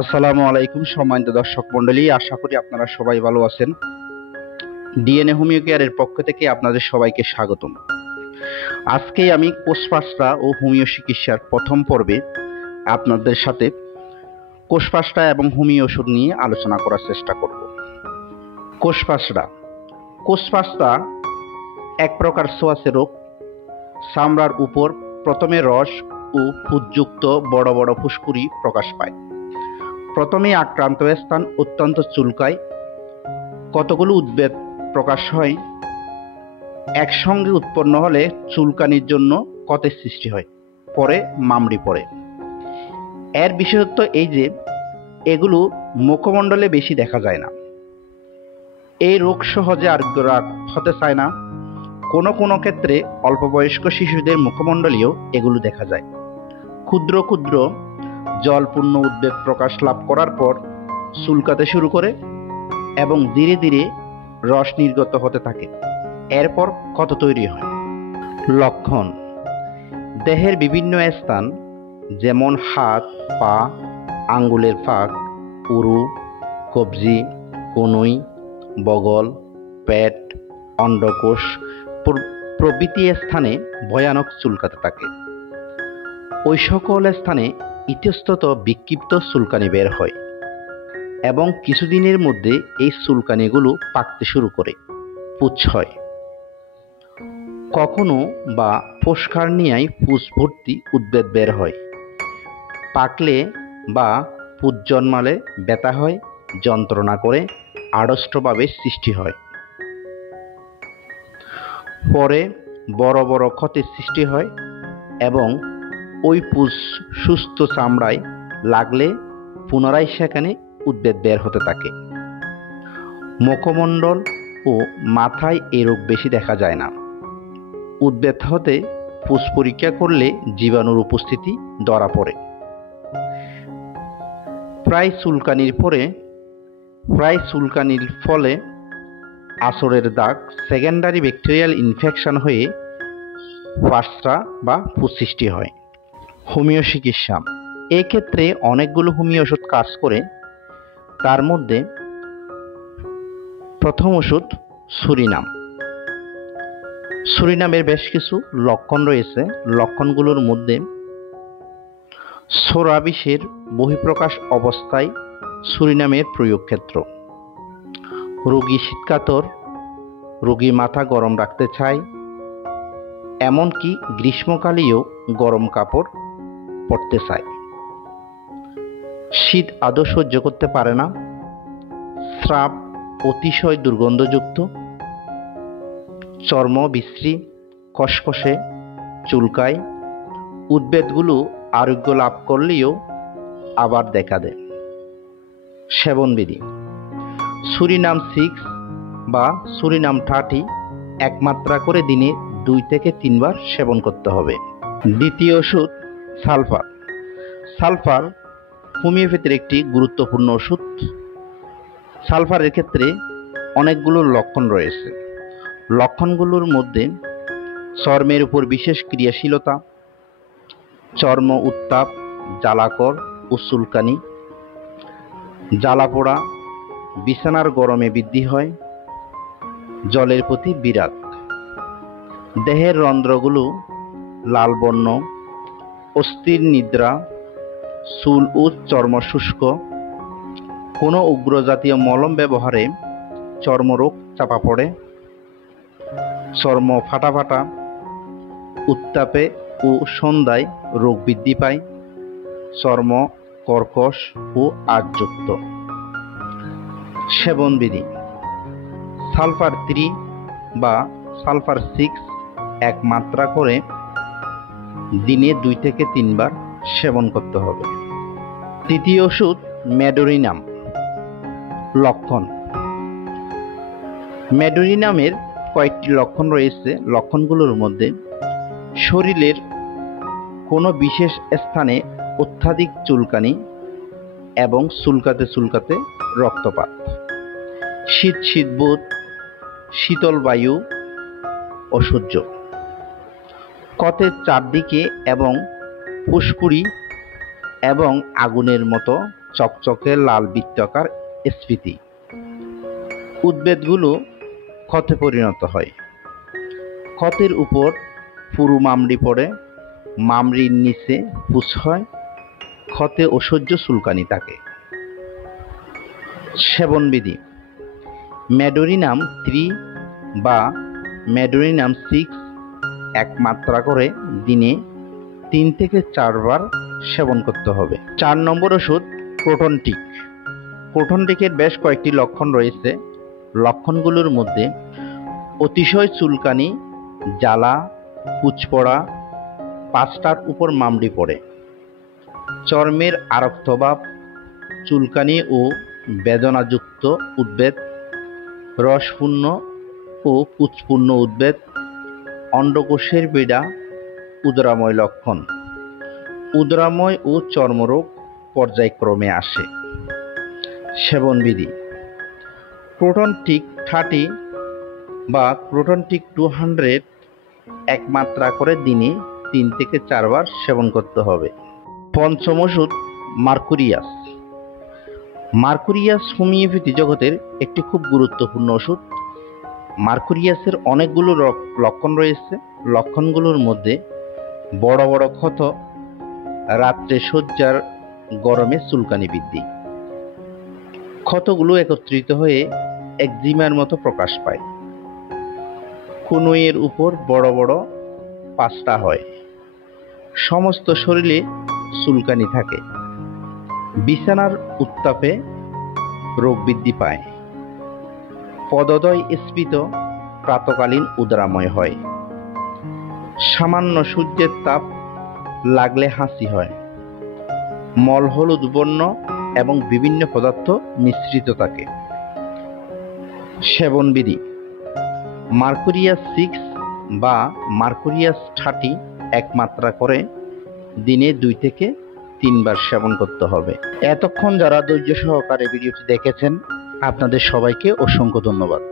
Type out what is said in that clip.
আসসালামু আলাইকুম সম্মানিত দর্শক মণ্ডলী, আশা করি আপনারা সবাই ভালো আছেন। ডিএনএ হোমিও কেয়ারের পক্ষ থেকে আপনাদের সবাইকে স্বাগতম। আজকে আমি কোষপাসড়া ও হোমিও চিকিৎসার প্রথম পর্বে আপনাদের সাথে কোষপাসড়া এবং হোমিও ওষুধ নিয়ে আলোচনা করার চেষ্টা করব। কোষপাসড়া কোষপাসড়া এক প্রকার ছোঁয়াচে রোগ। চামড়ার উপর প্রথমে রস ও পুঁজযুক্ত বড় বড় ফুসকুড়ি প্রকাশ পায়। প্রথমে আক্রান্ত স্থান অত্যন্ত চুলকায়, কতগুলো উদ্বেগ প্রকাশ হয়, একসঙ্গে উৎপন্ন হলে চুলকানির জন্য ক্ষতের সৃষ্টি হয়, পরে মামড়ি পড়ে। এর বিশেষত্ব এই যে এগুলো মুখমণ্ডলে বেশি দেখা যায় না। এই রোগ সহজে আরোগ্য হতে চায় না। কোনো কোনো ক্ষেত্রে অল্প বয়স্ক শিশুদের মুখমণ্ডলেও এগুলো দেখা যায়। ক্ষুদ্র ক্ষুদ্র জলপূর্ণ উদ্বেগ প্রকাশ লাভ করার পর চুলকাতে শুরু করে এবং ধীরে ধীরে রস নির্গত হতে থাকে। এরপর ক্ষত তৈরি হয়। লক্ষণ: দেহের বিভিন্ন স্থান যেমন হাত, পা, আঙ্গুলের ফাঁক, উরু, কবজি, কনুই, বগল, পেট, অন্ডকোষ প্রভৃতি স্থানে ভয়ানক চুলকাতে থাকে। ওই সকল স্থানে ইতস্তত বিক্ষিপ্ত চুলকানি বের হয় এবং কিছুদিনের মধ্যে এই চুলকানিগুলো পাকতে শুরু করে পুঁজ হয়। কখনো বা পোষকার্নিয়ায় পুঁজ ভর্তি উদ্ভিদ বের হয়। পাকলে বা পুঁজ জন্মালে ব্যথা হয়, যন্ত্রণা করে, আড়ষ্টভাবে সৃষ্টি হয়। পরে বড় বড় ক্ষতের সৃষ্টি হয় এবং ওই পুঁজ সুস্থ চামড়ায় লাগলে পুনরায় সেখানে উদ্ভিদ বের হতে থাকে। মুখমণ্ডল ও মাথায় এই রোগ বেশি দেখা যায় না। উদ্ভিদ হতে পুঁজ পরীক্ষা করলে জীবাণুর উপস্থিতি ধরা পড়ে। প্রায় চুলকানির ফলে আঁচড়ের দাগ, সেকেন্ডারি ব্যাকটেরিয়াল ইনফেকশন হয়ে পাসড়া বা পুঁজ সৃষ্টি হয়। হোমিও চিকিৎসা: এক্ষেত্রে অনেকগুলো হোমিও ওষুধ কাজ করে। তার মধ্যে প্রথম ওষুধ সুরিনাম। সুরিনামের বেশ কিছু লক্ষণ রয়েছে। লক্ষণগুলোর মধ্যে ছোরা বিষের বহিঃপ্রকাশ অবস্থায় সুরিনামের প্রয়োগ ক্ষেত্র, রোগী শীতকাতর, রোগী মাথা গরম রাখতে চায়, এমনকি গ্রীষ্মকালেও গরম কাপড় পরতে চায়, শীত আদৌ সহ্য করতে পারে না, স্রাব অতিশয় দুর্গন্ধযুক্ত, চর্ম বিশ্রী, কষকষে, চুলকায়, উদ্ভিদগুলো আরোগ্য লাভ করলেও আবার দেখা দেয়। সেবনবিধি: সুরিনাম 6 বা সুরিনাম 30 এক মাত্রা করে দিনে 2 থেকে 3 বার সেবন করতে হবে। দ্বিতীয় ওষুধ সালফার। সালফার হোমিওপ্যাথির একটি গুরুত্বপূর্ণ ওষুধ। সালফারের ক্ষেত্রে অনেকগুলো লক্ষণ রয়েছে। লক্ষণগুলোর মধ্যে চর্মের উপর বিশেষ ক্রিয়াশীলতা, চর্ম উত্তাপ, জ্বালাকর ও চুলকানি, জ্বালাপোড়া, বিছানার গরমে বৃদ্ধি হয়, জলের প্রতি বিরাগ, দেহের রন্ধ্রগুলো লাল বর্ণ, অস্থির নিদ্রা, চুল ও চর্ম শুষ্ক, কোনো উগ্রজাতীয় মলম ব্যবহারে চর্মরোগ চাপা পড়ে, চর্ম ফাটা ফাটা, উত্তাপে ও সন্ধ্যায় রোগ বৃদ্ধি পায়, চর্ম কর্কশ ও আঁশযুক্ত। সেবনবিধি: সালফার 3 বা সালফার 6 এক মাত্রা করে দিনে 2 থেকে 3 বার সেবন করতে হবে। তৃতীয় ওষুধ মেডোরিনাম। লক্ষণ: মেডোরিনামের কয়েকটি লক্ষণ রয়েছে। লক্ষণগুলোর মধ্যে শরীরের কোনো বিশেষ স্থানে অত্যাধিক চুলকানি এবং চুলকাতে চুলকাতে রক্তপাত, শীত শীতবোধ, শীতল বায়ু, অসহ্য, ক্ষতের চারদিকে এবং ফুসকুড়ি এবং আগুনের মতো চকচকে লাল বৃত্তাকার স্ফীতি। উদ্ভিদগুলো ক্ষতে পরিণত হয়। ক্ষতের উপর পুরু মামড়ি পড়ে, মামড়ির নিচে পুঁজ হয়, ক্ষতে অসহ্য চুলকানি থাকে। সেবনবিধি: ম্যাডোরিনাম 3 বা ম্যাডোরিনাম 6 1 মাত্রা করে দিনে 3 থেকে 4 বার সেবন করতে হবে। 4 নম্বর ওষুধ প্রোটনটিক। প্রোটনটিকের বেশ কয়েকটি লক্ষণ রয়েছে। লক্ষণগুলোর মধ্যে অতিশয় চুলকানি, জ্বালা, পুঁজ পড়া, পাঁচটার উপর মামড়ি পড়ে, চর্মের আরক্তভাব, চুলকানি ও বেদনাযুক্ত উদ্ভিদ, রসপূর্ণ ও পুঁজপূর্ণ উদ্ভিদ, অন্ডকোষের পীড়া, উদরাময় লক্ষণ। উদরাময় ও চর্মরোগ পর্যায়ক্রমে আসে। সেবনবিধি: প্রোটনটিক 30 বা প্রোটনটিক 200 1 মাত্রা করে দিনে 3 থেকে 4 বার সেবন করতে হবে। পঞ্চম ওষুধ মার্কুরিয়াস। মার্কুরিয়াস হোমিওপ্যাথি জগতের একটি খুব গুরুত্বপূর্ণ ওষুধ। মার্কুরিয়াসের অনেকগুলো লক্ষণ রয়েছে। লক্ষণগুলোর মধ্যে বড় বড় ক্ষত, রাত্রে শয্যার গরমে চুলকানি বৃদ্ধি। ক্ষতগুলো একত্রিত হয়ে একজিমার মতো প্রকাশ পায়। কনুইয়ের উপর বড় বড় পাঁচটা হয়। সমস্ত শরীরে চুলকানি থাকে। বিছানার উত্তাপে রোগ বৃদ্ধি পায়। পদদ্বয় স্ফীত, প্রাতকালীন উদরাময় হয়। সামান্য সূর্যের তাপ লাগলে হাসি হয়। মল হলুদ বর্ণ এবং বিভিন্ন পদার্থ মিশ্রিত থাকে। সেবনবিধি: মার্কুরিয়াস 6 বা মার্কুরিয়াস 30 1 মাত্রা করে দিনে 2 থেকে 3 বার সেবন করতে হবে। এতক্ষণ যারা ধৈর্য সহকারে ভিডিওটি দেখেছেন, আপনাদের সবাইকে অসংখ্য ধন্যবাদ।